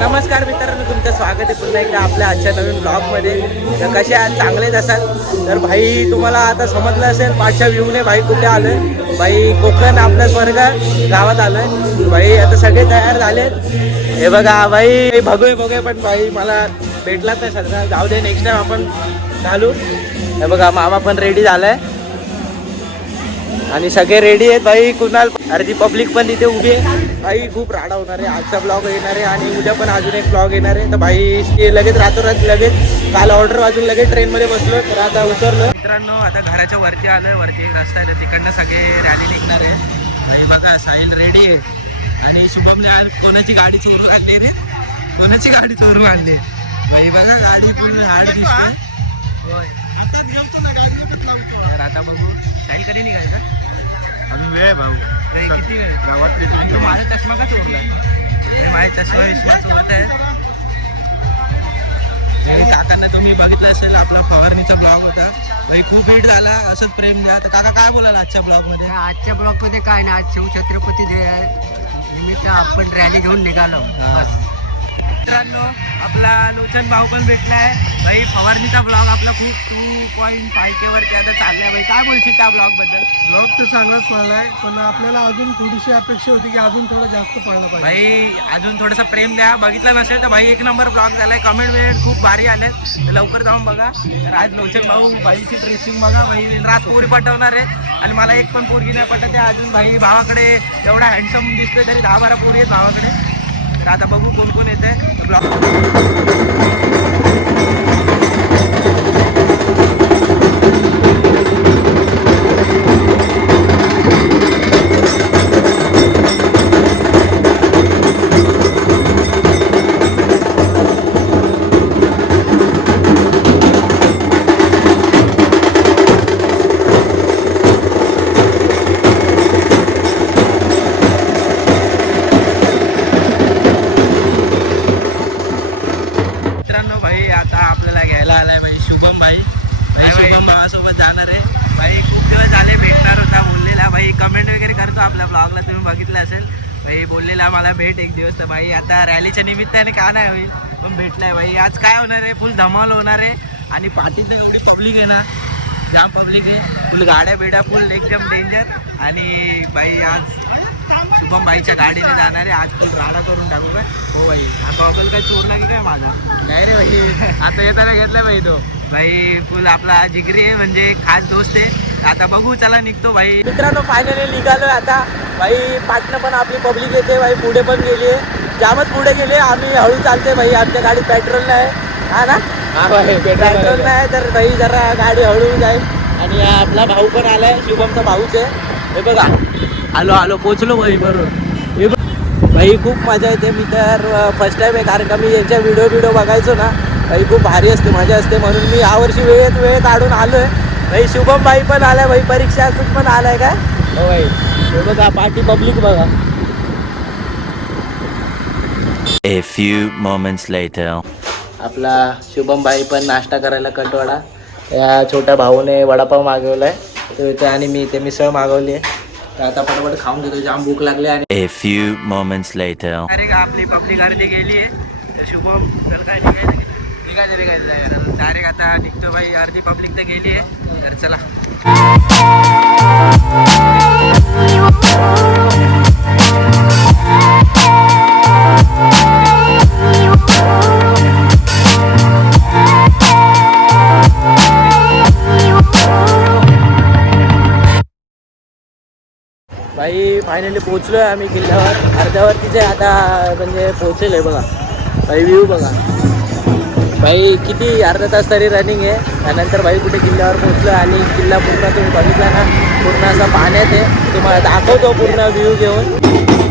नमस्कार मित्रांनो तुमचं स्वागत आहे पुन्हा एकदा आपल्या आजच्या नवीन ब्लॉगमध्ये तर कसे आहात चांगलेच असाल? तर भाई तुम्हाला आता समजलं असेल पाचशा व्ह्यूने भाई कुठे आलोय? भाई कोकण आपलं स्वर्ग गावात आलोय. भाई आता सगळे तयार झाले हे बघा भाई बघूय बघूय पण भाई मला भेटलाच नाही सगळं. जाऊ दे नेक्स्ट टाइम आपण घालू हे बघा मामा पण रेडी झालाय. आणि सगळे रेडी आहेत. भाई कुणाल अर्धी पब्लिक पण तिथे उभी आहे. भाई खूप राडा होणार आहे. आजचा ब्लॉग येणार आहे आणि उद्या पण अजून एक ब्लॉग येणार आहे. तर भाई ते लगेच रातोरात लगेच काल ऑर्डर वाजून लगेच ट्रेनमध्ये बसलो. तर आता उतरलो. मित्रांनो आता घराच्या वरती आलोय. वरती एक रस्ता आहे. तिकडनं सगळे रॅली निघणार आहे. भाई बघा साहिल रेडी आहे. आणि शुभमने आज कोणाची गाडी चोरून आणली रे? कोणाची गाडी चोरून आणली? भाई बघा गाडी पूर्ण हार्ड दिसते. होय. तर आता बघू साहिल कधी निघायचा? अजून वेळ आहे भाऊ. नाही, किती वेळ? गावातली आणि तो माझा चष्मा का चोरला? नाही, माझा चष्मा विश्वा चोरताय. आणि काकांना तुम्ही बघितलं असेल आपला फवारणीचा ब्लॉग होता. भाई खूप हिट झाला असंच प्रेम द्या. तर काका काय बोलाल आजच्या ब्लॉगमध्ये आजच्या ब्लॉकमध्ये काय नाही आज शिवछत्रपती दे निमित्त आपण रॅली घेऊन निघालो. बस. मित्रांनो आपला लोचन भाऊ पण भेटलाय. भाई फवारणीचा ब्लॉग आपला खूप टू पॉईंट फाय के वरती आता चाललाय. भाई काय बोलशील त्या ब्लॉगबद्दल? ब्लॉग तर चांगलाच पडलाय पण आपल्याला अजून थोडीशी अपेक्षा होती की अजून थोडं जास्त पडला पाहिजे. भाई अजून थोडंसं प्रेम द्या. बघितलं नसेल तर भाई एक नंबर ब्लॉग झालाय. कमेंट वेळ खूप भारी आल्यात तर लवकर जाऊन बघा. तर आज लोचन भाऊ भाईची ड्रेसिंग बघा. भाई रास पोरी पटवणार आहे. आणि मला एक पण पोरगी नाही पटत आहे. अजून भाई भावाकडे एवढा हँडसम दिसतोय तरी दहा बारा पोरी आहेत भावाकडे. आता बघू कोण कोण येत आहे ब्लॉक भाई बोललेला मला भेट एक दिवस तर भाई आता रॅलीच्या निमित्ताने का नाही होईल? पण भेटलाय भाई. आज काय होणार आहे? फुल धमाल होणार आहे. आणि पाठीत एवढी पब्लिक आहे ना जाम पब्लिक आहे. फुल गाड्या बिड्या फुल एकदम डेंजर आणि भाई आज शुभम भाईच्या गाडीने जाणार आहे. आज फुल राडा करून टाकू काय हो भाई. हा गॉगल काय चोरला की काय माझा? नाही रे भाई. आता येताना घेतलाय भाई तो. भाई फुल आपला जिगरी आहे. म्हणजे खास दोस्त आहे. आता बघू चला निघतो भाई. मित्रांनो फायनली निघालोय आता. भाई पाटणं पण आपली पब्लिक येते भाई पुढे पण गेली आहे जामच पुढे गेले आम्ही हळू चालते भाई आमच्या गाडीत पेट्रोल नाही. हा ना? पेट्रोल नाही. तर भाई जरा गाडी हळू जाईल. आणि आपला भाऊ पण आलाय शुभमचा भाऊच आहे. हे बघा. आलो आलो पोचलो भाई बरोबर हे बघ. भाई खूप मजा येते. मी तर फर्स्ट टाइम आहे कारण का मी यांच्या व्हिडिओ व्हिडिओ बघायचो ना. भाई खूप भारी असते मजा असते. म्हणून मी यावर्षी वेळेत वेळ काढून आलोय. भाई शुभम भाई पण आलाय भाई परीक्षा असून पण आलाय काय? हो भाई हे बघा पाठी पब्लिक बघा. A few moments later. आपला शुभम भाई पण नाश्ता करायला कटवाडा. या छोट्या भाऊने वडापाव मागवलाय. तो इथे आणि मी इथे मिसळ मागवली आहे. तर आता पटापट खाऊन घेतो जाम भूक लागली आणि A few moments later. अरे का आपली पब्लिक अर्धी गेली आहे. शुभम चल काय निघायचं निघायचं डायरेक्ट आता निघतो भाई अर्धी पब्लिक तर गेली आहे. तर चला. भाई फायनली पोहोचलोय आम्ही किल्ल्यावर. अर्ध्यावरतीचे आता म्हणजे पोहोचेल आहे बघा. भाई व्ह्यू बघा. भाई किती अर्धा तास तरी रनिंग आहे. त्यानंतर भाई कुठे किल्ल्यावर पोहोचलो आणि किल्ला पूर्ण तुम्ही बघितला ना पूर्ण असा पाण्यात आहे. तुम्हाला दाखवतो पूर्ण व्ह्यू घेऊन.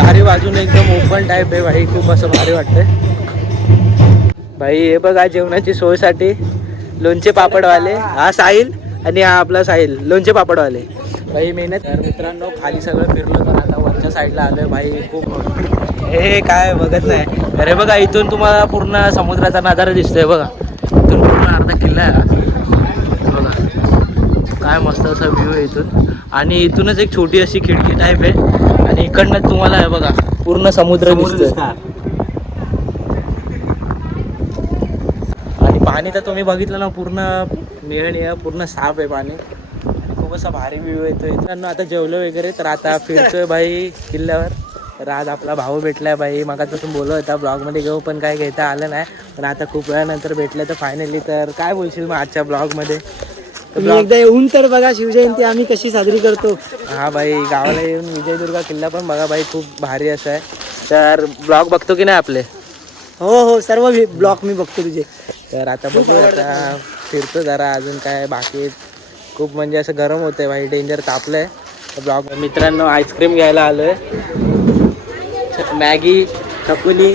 चारी बाजूने एकदम ओपन टाईप आहे भाई खूप असं भारी वाटतंय. भाई हे बघा जेवणाची सोयसाठी लोणचे पापडवाले. हा साहिल आणि हा आपला साहिल लोणचे पापडवाले. भाई मेहनत. तर मित्रांनो खाली सगळं फिरलो तर आता वरच्या साईडला आलोय. भाई खूप हे काय बघत नाही. अरे बघा इथून तुम्हाला पूर्ण समुद्राचा नजारा दिसतोय बघा. इथून पूर्ण अर्धा किल्ला आहे बघा. काय मस्त असा व्ह्यू आहे इथून. आणि इथूनच एक छोटी अशी खिडकी टाईप आहे. आणि इकडनं तुम्हाला हे बघा पूर्ण समुद्र दिसतोय. आणि पाणी तर तुम्ही बघितलं ना पूर्ण निळ निळ पूर्ण साफ आहे पाणी. खूप असा भारी व्ह्यू येतोय. आता जेवलो वगैरे तर आता फिरतोय भाई किल्ल्यावर. तर आज आपला भाऊ भेटलाय भाई. मगापासून बोलत होता ब्लॉगमध्ये घेऊ पण काय घेता आलं नाही. पण आता खूप वेळानंतर भेटलं तर फायनली तर काय बोलशील मग आजच्या ब्लॉगमध्ये ब्लॉग एकदा येऊन तर बघा शिवजयंती आम्ही कशी साजरी करतो. हा भाई गावाला येऊन विजयदुर्गा किल्ला पण बघा भाई खूप भारी असं आहे. तर ब्लॉग बघतो की नाही आपले? हो हो सर्व ब्लॉक मी बघतो तुझे. तर आता बघू आता फिरतो जरा अजून काय बाकी खूप म्हणजे असं गरम होतंय भाई डेंजर तापलंय. ब्लॉग मित्रांनो आईस्क्रीम घ्यायला आलोय. मॅगी चकुली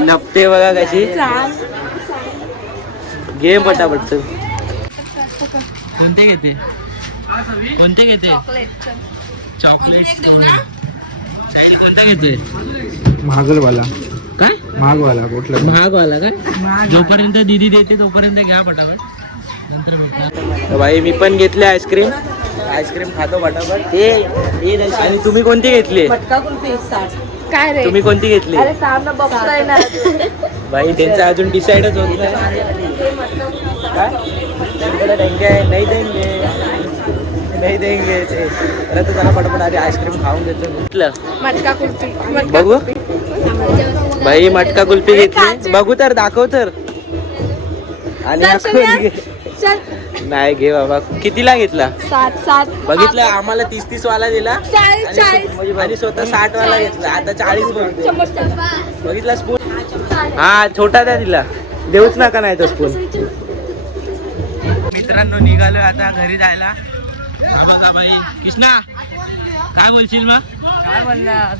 लपते बघा कशी. घे पटापट तू. कोणते घेते? कोणते घेते? चॉकलेट. कोणता घेतोय महागलवाला. काय? महागवाला कुठला? महागवाला काय? जोपर्यंत दिदी देते तोपर्यंत घ्या पटापट. नंतर बघा. भाई मी पण घेतले आईस्क्रीम. आईस्क्रीम खातो पटापट. हे आणि तुम्ही कोणती घेतली? काय रे? तुम्ही कोणती घेतली? भाई त्यांचं अजून डिसाईडच होत नाही. काय? डेंगे आहे नाही देंगे. नाही देंगे ते. तर आता जरा पटापट आधी आईस्क्रीम खाऊन घेतो. घेतलं. मटका कुल्फी. बघू. भाई मटका कुल्फी घेतली. बघू तर दाखव तर. आणि नाही घे बाबा. कितीला घेतला? सात सात. बघितलं आम्हाला तीस तीस वाला दिला आणि आणि स्वतः साठ वाला घेतला. आता चाळीस. बघितला स्पून हा छोटा द्या दिला. देऊच नका नाही तो स्पून मित्रांनो निघालोय आता घरी जायला. बाई कृष्णा काय बोलशील मग? काय बोलणार?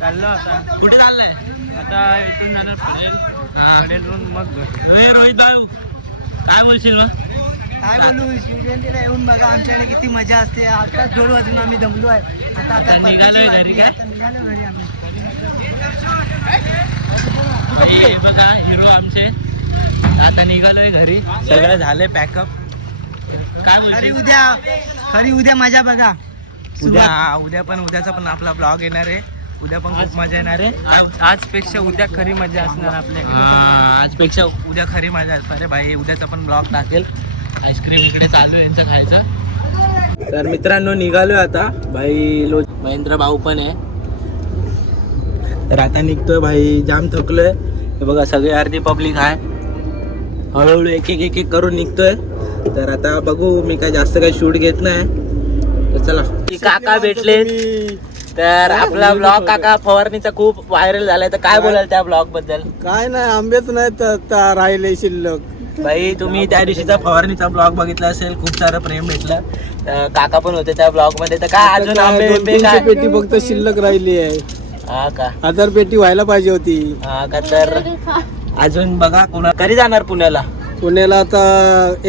चाललो आता. कुठे चाललाय? आता इथून जाणार पडेल हा. मग रोहित रोहित भाऊ काय बोलशील मग? काय बोलू शिवजयंतीला येऊन बघा आमच्याकडे किती मजा असते. आताच ढोल वाजून आम्ही दमलो आहे. आता आता आता निघालोय. घरी? आता निघालो घरी आम्ही. बघा हिरो आमचे. आता निघालोय घरी. सगळं झालंय पॅकअप काय खरी बोलशील उद्या खरी उद्या मजा बघा. उद्या हा, उद्या पण उद्याचा पण आपला ब्लॉग येणार आहे. उद्या पण खूप मजा येणार आहे. आजपेक्षा उद्या खरी मजा असणार आपल्या हा, आजपेक्षा उद्या खरी मजा असणार आहे भाई. उद्याचा पण ब्लॉग टाकेल. आईस्क्रीम इकडे चालू आहे यांचं खायचं. तर मित्रांनो निघालोय आता. भाई लो महेंद्र भाऊ पण आहे. तर आता निघतोय भाई जाम थकलोय. हे बघा सगळे अर्धी पब्लिक आहे. हळूहळू एक एक एक एक करून निघतोय. तर आता बघू मी काय जास्त काही शूट घेत नाही. तर चला. काका भेटले तर आपला ब्लॉग काका फवारणीचा खूप व्हायरल झालाय. तर काय बोलाल त्या ब्लॉगबद्दल? काय नाही आंबेच नाही राहिले शिल्लक. भाई तुम्ही त्या दिवशीचा फवारणीचा ब्लॉग बघितला असेल खूप सारं प्रेम भेटलं. तर काका पण होते त्या ब्लॉगमध्ये. तर काय अजून आंबे पेटी फक्त शिल्लक राहिली आहे. हा का? हजार पेटी व्हायला पाहिजे होती. हा का तर? अजून बघा कोणा कधी जाणार पुण्याला? पुण्याला आता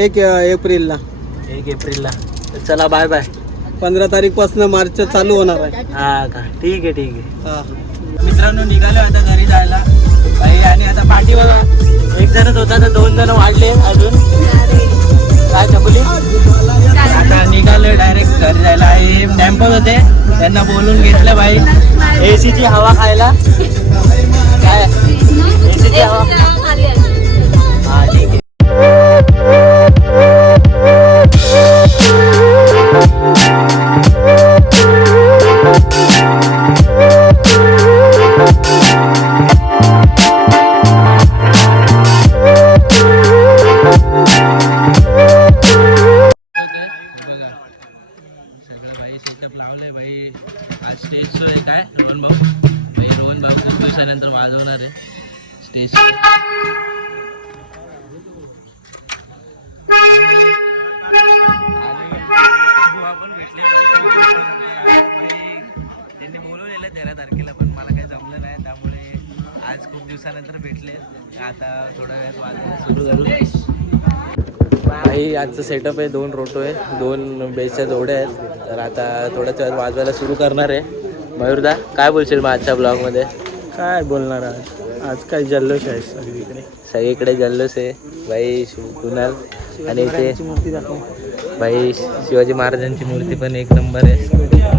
एक एप्रिलला. एक एप्रिलला. तर चला बाय बाय पंधरा तारीखपासून मार्च चालू होणार आहे. हा का? ठीक आहे ठीक आहे. हा. मित्रांनो निघालो आता घरी जायला. भाई आणि आता पाठी बघा एक जणच होता तर दोन जण वाढले अजून. काय चकुली आता निघालोय डायरेक्ट घरी जायला. हे डॅम्पल होते. त्यांना बोलून घेतलं भाई एसीची हवा खायला. काय? आज स्टेज शो आहे काय? रोहन भाऊ. भाई रोहन भाऊ खूप दिवसानंतर वाजवणार आहे. स्टेज त्यांनी बोलवलेलं तेरा तारखेला पण मला काही जमलं नाही. त्यामुळे आज खूप दिवसानंतर भेटले. आता थोड्या वेळात वाजवायला सुरू करू काही आजचं सेटअप आहे. दोन रोटो आहे. दोन बेसच्या जोड्या आहेत. तर आता थोड्याच वेळात वाजवायला सुरू करणार आहे. मयूरदा काय बोलशील मग आजच्या ब्लॉगमध्ये काय बोलणार आज? आज काय जल्लोष आहे सगळीकडे. सगळीकडे जल्लोष आहे. भाई शिव कुणाल? आणि इथे मूर्ती दाखव. भाई शिवाजी महाराजांची मूर्ती पण एक नंबर आहे.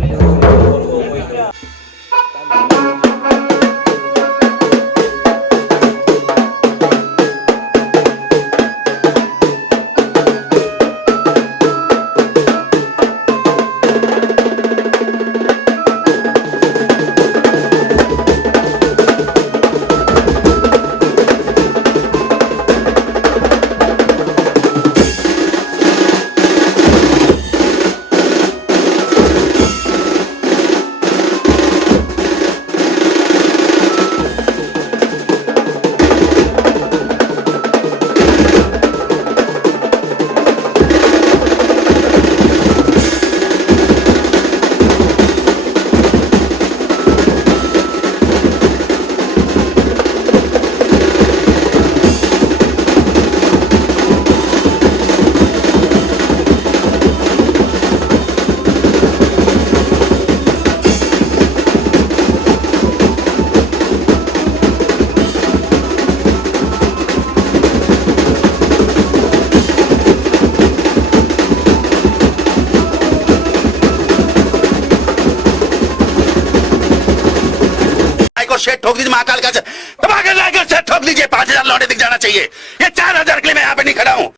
ठोक दीजिए महाकाल का धमाके लाकर शेट ठोक दीजिए पांच हजार लौटे दिख जाना चाहिए। ये चार हजार के लिए मैं यहाँ पे नहीं खड़ा हूँ।